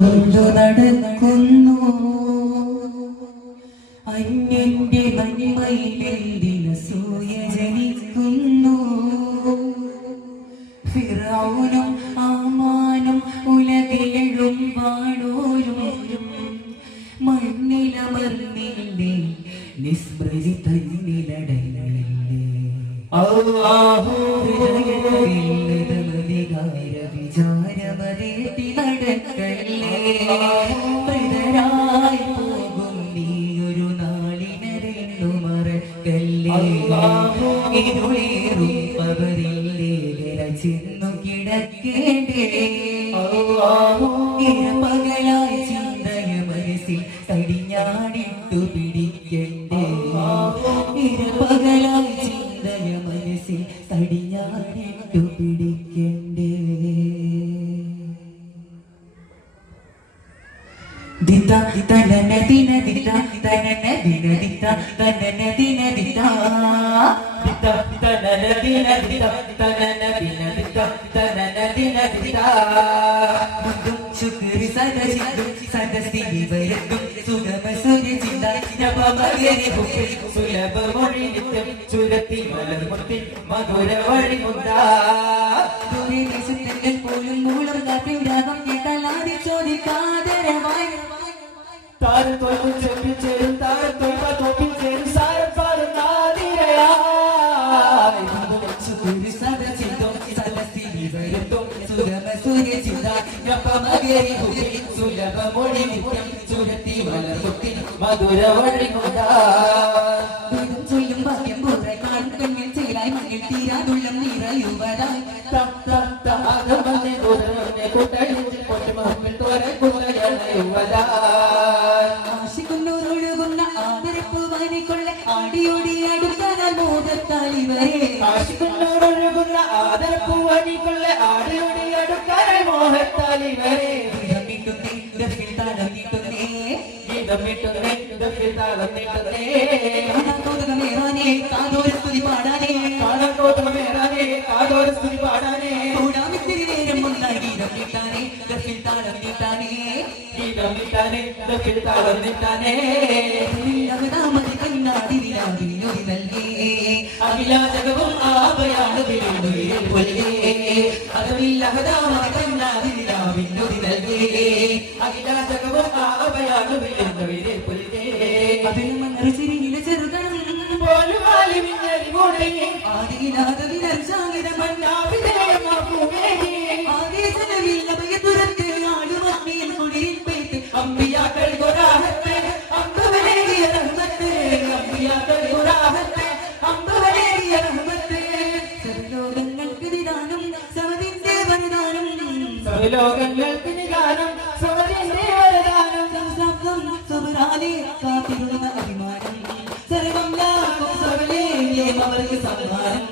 നടക്കുന്നു അന്യന്റെ മന്മയിലെന്തിനസൂയ ജനിക്കുന്നു. ഫിറഔനും ആമാനും ഉലകെഴും വാണോരും മണ്ണിലമർന്നില്ലേ നിസ്മൃതി തന്നിലടയില്ലേ. അല്ലാഹു വിചാരമതേറ്റി നടക്കല്ലേ. മൃതരായി പോകും നീയൊരു നാളിനരെന്നു മറക്കല്ലേ. ഇരുളേറും അവരില്ലേ ചെന്നു കിടക്കേണ്ടേ. പകലായി ചിന്തയ മനസ്സിൽ കടിഞ്ഞാണിട്ടു പിടിക്കണ്ടേ. പകലായി ചിന്തയ മനസ്സിൽ കടിഞ്ഞാണിട്ടു പിടിക്കണ്ടേ. ദിത തനന ദിന ദിത തനന ദിന ദിത തനന ദിന ദിത ദിത തനന ദിന ദിത തനന ദിന ദിത തനന ദിന ദിത. ശുക്ർ സദസിദും സദസിനി വരത്തും സുഗമ സുരചിത നവമകരി ഹുപ്പിൽ സുലഭ മൊഴി നിത്യം ചുരത്തി മലർമുത്തിൽ മധുര വഴി മുദ്ദാ. ദൂരദേശത്തിൽ പോലും മൂളം കാപ്പിൽ രാഗം കേട്ടാൽ ആദ്യം ചോദിക്കാതരമായി താരത്തോൽക്കും ചെപ്പിൽ ചേരും താരത്തോൽപ്പ തോപ്പിൽ ചേരും സാരം പാടുന്നാതിരയായി. സദസിദും സദസിനി വരത്തും സുഗമ സുരചിത നവമകരി ഹുപ്പിൽ സുലഭ മൊഴി നിത്യം ചുരത്തി മലർമുത്തിൽ മധുര വഴി മുദ്ദാ. ചൊല്ലും ഭാഗ്യം പോലെ കാണും പെണ്ണിൽ ചേരായി മണ്ണിൽ തീരാതുള്ളം നിറയുവതായി. ആശിക്കുന്നൊരുകുന്ന ആദരപ്പ് വാനിക്കൊള്ള ആടിയോടി അടുക്കാനാൽ മോഹത്താലിവരെ. ആശിക്കുന്നൊരുകുന്ന ആദരപ്പ് വാനിക്കൊള്ള ആടിയോടി അടുക്കാനാൽ മോഹത്താലിവരെ. കാതോരസ്തുതി പാടാനേ കാതോരസ്തുതി പാടാനേ. കൂടാമിത്തിരി നേരം മുണ്ടായി ഗീതം നീട്ടാനേ ദഫിൽ താളം നീട്ടാനേ ഗീതം നീട്ടാനേ ദഫിൽ താളം നീട്ടാനേ. അകതാമതി കണ്ണാതിരിയാതിനൊരു നൽകേ അഖിലാജകവും ആപയാണ് വിരുന്നുയിൽ പൊല്ലേ. അതവില്ലഹതാമതി കണ്ണാതിരിയാവിനൊരു നൽകേ അഖിലാജകവും ആപയാണ് വിരുന്നുയിൽ പൊല്ലേ. അതിൽ ചിരിയിലെ ചെറുകണം പോലും ആദിയിലാത വിനർശാങ്കിത മണ്ണാവിധേയമാക്കുമേനി. ആദേശനവില്ല ഭയതുരത്ത് ആടുമണ്ണിയിൽ കുടിയിൽ പെയ്ത്ത് അമ്പിയാക്കൾ ഗുരാഹത്തെ അമ്പവനേറിയ റഹ്മത്ത്. അമ്പിയാക്കൾ ഗുരാഹത്തെ അമ്പവനേറിയ റഹ്മത്ത്. സർവലോകങ്ങൾക്ക് നിദാനം സമതിന്റെ വരദാനം. സർവലോകങ്ങൾക്ക് നിദാനം സമതിന്റെ വരദാനം. സംസാബ്ദം സുബ്രാനെ കാത്തിരുന്ന അഭിമാനം. സർവം ലാഭം സർവലേയം അവർക്ക് സമ്മാനം.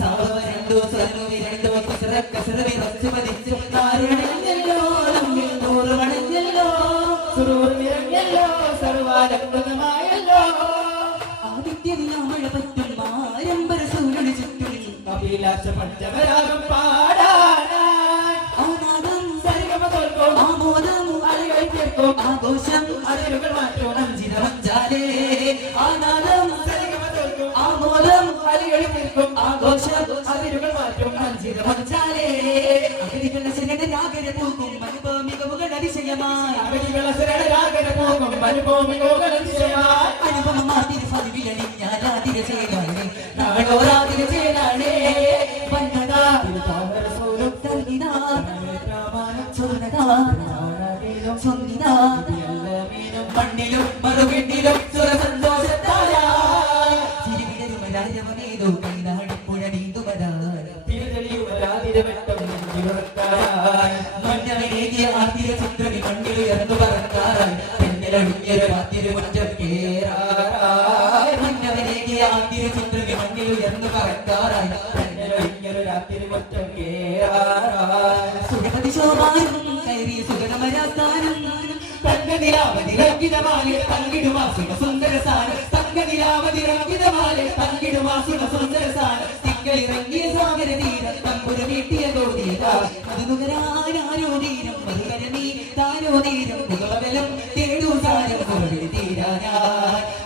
സാവരണ്ടോ സർവവിരണ്ടോ കസരവിറച്ചു പതിച്ചു നാരുണഞ്ഞല്ലോ നമ്മിൽ നൂറുമണഞ്ഞല്ലോ സുരൂർ നിറഞ്ഞല്ലോ സർവാലംബമായല്ലോ. ആദിത്യനിലാമഴ പറ്റും ആരംഭര സൂര്യന് ചുറ്റും അഭിലാഷ പഞ്ചമരാഗം പാടാനായി. ആനാദം സരിഗമ തോൽക്കും ആമോദം അലകൾ തീർക്കും ആഘോഷം അതിരുകൾ മാറ്റും അഞ്ചിത മഞ്ചാലേ. ആനാദം സരിഗമ തോൽക്കും ആമോദം അലകൾ തീർക്കും ആഘോഷം അതിരുകൾ മാറ്റും അഞ്ചിത മഞ്ചാലേ. അഗതികള ശരണ രാഗര പൂക്കും അനുഭവമികവുകൾ അതിശയമായി. അഗതികള ശരണ രാഗര പൂക്കും അനുഭവമികവുകൾ അതിശയമായി. അനുപമമാതിര പതിവിലണിഞ്ഞാലാതിര ചേരാനേ നാളോരാതിര ചേരാനേ. വന്നതാ സൂരം തന്നിനാ മണ്ണിലും മറുകെട്ടിലും സുരസന്തോഷത്തായ ചിരിവിടരുമരാജവനേതോ കൈനാടിപ്പുഴ നീന്തുവരാൻ തിരുതലിയുമരാതിരവട്ടം മഞ്ഞവനേകിയ ആതിര ചിത്രമി മണ്ണിലുയർന്നു പറക്കാറായി. തെന്നലൊഴിഞ്ഞൊരു രാത്രി മുറ്റം കേറാറായി. മഞ്ഞവനേകിയ ആതിര ചിത്രമി മണ്ണിലുയർന്നു പറക്കാറായി. തെന്നലൊഴിഞ്ഞൊരു രാത്രി മുറ്റം കേറാറായി. സുഖമതി ശോഭാനും കയറിയ സുഗതമരാസ്ഥാനം. തങ്കനിലാവതിരങ്കിതമാലെ തങ്കിടുമാസുക സുന്ദരസാനം. തങ്കനിലാവതിരങ്കിതമാലെ തങ്കിടുമാസുക സുന്ദരസാനം. തിങ്കൾ ഇറങ്ങിയ സാഗര തീരം തമ്പുര വീട്ടിയ ഗോതീര മധുനുകരാനാരോ തീരം മധുകരണി താരോ തീരം മുഖബലം തേടൂ സാരം മുഖവിളി തീരാനാ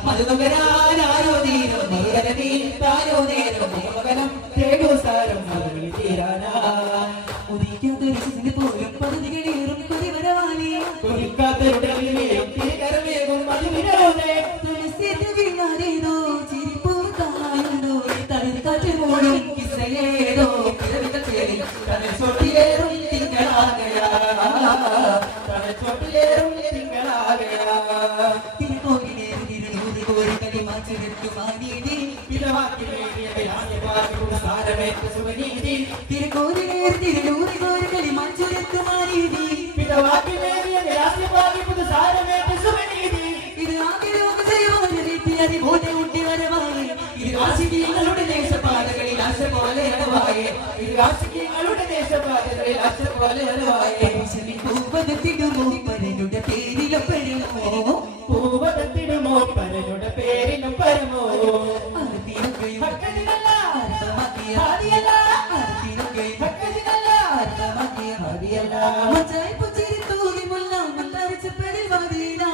മധുനുകരാനാരോ തീരം മധുകരണി താരോ നേരം മുഖബലം തേടൂ സാരം മുഖവിളി തീരാനാ ഉദിക്കാത്തൊരു പോലും പദ്ധതികളേറും പതിവരവാലേ ഉദിക്കാത്തൊരു തിരികരമേകും മധുവിനോദേ തുളസിന്റെ വീണാരേതോ ചിരിപ്പൂ തായുണ്ടോ തളിർക്കാറ്റ് മൂടും കിസയേതോ കിഴവിതേരിൽ തലച്ചോട്ടിലേറും തിങ്കളാകയാ തലച്ചോട്ടിലേറും തിങ്കളാകയാ തിരുകോവിലേറി തിരുനൂറ് കോരി കളിമാച്ചെടുത്തുമാനീതി പിതാവാക്കിലേറിയ സാരമേറ്റ് സുവനീതി തിരുകോവിലേറി തിരുനൂറ് കോരി കളിമാച്ചെടുത്തുമാനീതി പിതാവാക്കിലേറിയ സാരമേറ്റ് സുവനീതി ഇത് ആഗ്രഹം ചെയ്വാൻ ഊട്ടി വരവായി ഇത് ആശികങ്ങളുടെ ദേശപാതകളിൽ ആശ പോലെ അടവായി ഇത് ആശികങ്ങളുടെ ദേശപാതകളിൽ ആശ പോലെ അടവായി പൂവതത്തിടുമോ പരനുടെ പേരിലും പരമോ പൂവതത്തിടുമോ പരനുടെ പേരിലും പരമോ അർത്തിനൊക്കെയും ഹക്കതിനല്ല അർത്ഥമാക്കിയ ഹാദിയല്ല അർത്തിനൊക്കെയും ഹക്കതിനല്ല അർത്ഥമാക്കിയ ഹാദിയല്ല മച്ചായി പുഞ്ചിരി തൂകി മുല്ല മന്ദാരിച്ച പെരുവാതില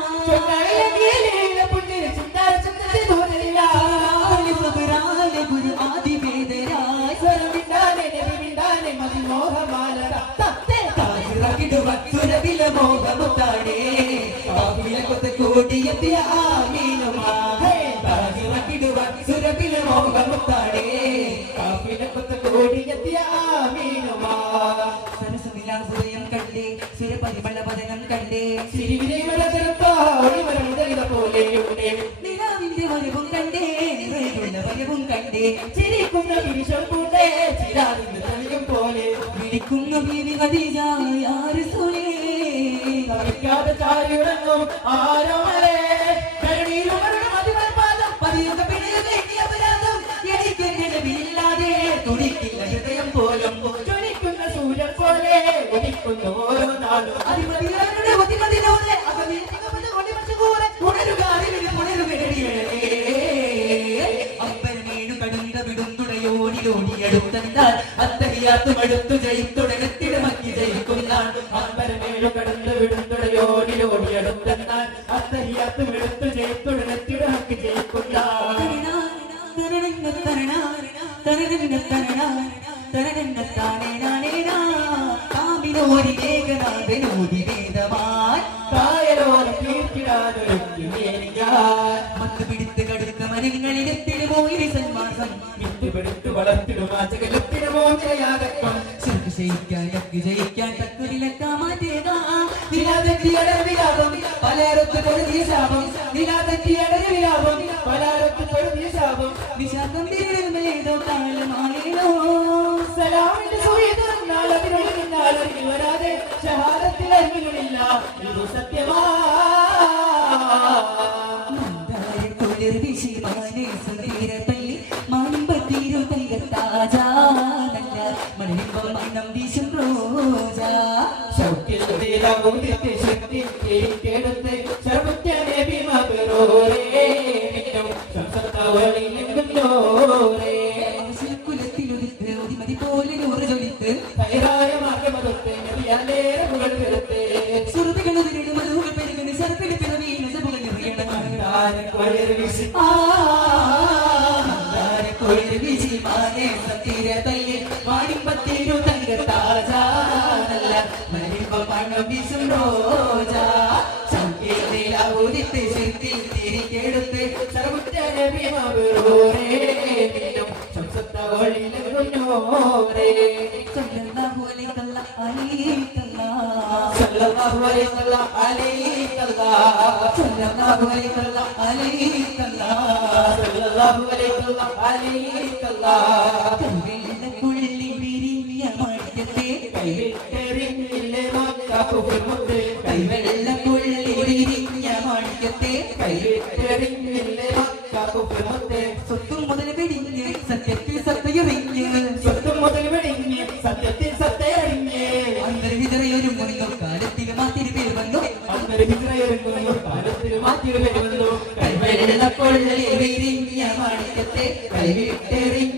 കണ്ടേ സുരപരിമള പദനം കണ്ടേ നിലാവിന്റെ വരവും കണ്ടേ വരവും കണ്ടേ ചിരിക്കുന്ന പുരുഷം പോലെ ചിരാവിന്റെ തലയും പോലെ വിളിക്കുന്ന ബീവി ഖദീജ യാ റസൂലേ തവിക്കാതെ ചാരിയുടങ്ങും ആരോമലേ കരുണീലും മതിമൽപാദം പതിയുക പിടിയുക എന്നെ അപരാധം എനിക്ക് നബിയില്ലാതെ തുടിക്കില്ല ഹൃദയം പോലും ജ്വലിക്കുന്ന സൂര്യൻ പോലെ ഒടിക്കുന്ന ഓരോ നാളും അതിമതിയാരുടെ ഒതിമതിനോടെ അകമീട്ടിക്കപ്പെട്ട കൊടിമച്ചുകൂടെ ഉണരുക അറിവിന് ഉണരുകയടിയേ അമ്പരമേണു കടുണ്ട വിടുന്നുടയോടിലോടിയെടുത്താൽ അത്തഹിയാത്തും അടുത്തു ജയിത്തുടനത്തിടമക്കി ജയിക്കുന്നാൾ അമ്പരമേണു കടന്നു വിടുന്നുടയോടിലോടിയെടുത്താൽ അത്തഹിയാത്തും എടുത്തു ജയിത്തുടനത്തിടമക്കി ജയിക്കുന്നാൾ പിടിത്ത് കടുത്ത മരങ്ങളിലെത്തിടുമോ ഇനി സന്മാസം വിട്ടുപിടുത്തു വളർത്തിടുമാചകലത്തിടുമോ നിലയാകപ്പം ജയിക്കാൻ തക്കുവിലക്കാ മാറ്റേതാം വിലാപം പലരത്ത് പൊരുതിയ ശാപം വിലാപത്തിയടര വിലാപം പലരത്ത് പൊരുതിയ ശാപം വിശാപം തിരുമേതോ കാലമാണേനോ സലാമിന്റെ സൂര്യനാൾ അതിനൊഴിഞ്ഞാൽ വരാതെ ഷഹാദത്തിൽ അരിമില്ല ഇത് സത്യമാ വിശിമാനെ സുന്ദരപ്പള്ളി മാമ്പത്തിരു തങ്കത്താജാ നല്ല മണിമ്പം മണം വീശും റോജ ശൗക്യത്തെ ശക്തി കേടുത്ത് സർവജ്ഞനെ ഭീമപരോരേ സംസത്താവളിലോരേ കുലത്തിലൊരുത്ത് ഒതിമതി പോലെ നൂറ് ജൊലിത്ത് തയ്യാറായ മാർഗമതൊത്ത് നബിയാലേറെ മുകൾ വരുത്തേ സുഹൃത്തുക്കളുടെ മധുകൾ പെരുകുന്ന സർപ്പെടുത്തുന്ന വീണ സഭകൾ നിറയണം വിശിമാനെ സത്തിരതല്ലേ മാണിപ്പത്തിരു തങ്കത്താജാനല്ല മണിമ്പ പണം വീശും റോജ ശൗക്യത്തിലാവുദിത്ത് ശക്തിയിൽ തിരികെടുത്ത് സർവജ്ഞനെ ഭീമപരോരേ മിന്നും സംസത്തവളിലോരേ സല്ലല്ലാഹു അലൈഹി സല്ലല്ലാഹു അലൈഹി സല്ലല്ലാഹു അലൈഹി കൈവെള്ളക്കുള്ളിൽ വിരിഞ്ഞ മഴയത്തെ കൈവിട്ടെറിഞ്ഞില്ലേ മക്കാപ്പുമുത്ത് കൈവെള്ളക്കുള്ളിൽ വിരിഞ്ഞ മഴയത്തെ കൈവിട്ടെറിഞ്ഞില്ലേ മക്കാപ്പുമുത്ത് സ്വത്തും മുതൽ വെടിഞ്ഞ് സത്യത്തിൽ സത്തയറിഞ്ഞ് സ്വത്തും മുതൽ വെടിഞ്ഞ് സത്യത്തിൽ സത്തയറിഞ്ഞ് അന്തർവിതറയൊരു മുന്നു കാലത്തിൽ മാത്തിരി പേർ വന്നു അന്തർവിതറയൊരു കാലത്തിൽ മാത്തിരി പേർ വന്നു കൈവെള്ളക്കുള്ളിൽ വിരിഞ്ഞ മഴയത്തെ കൈവിട്ടെറിഞ്ഞ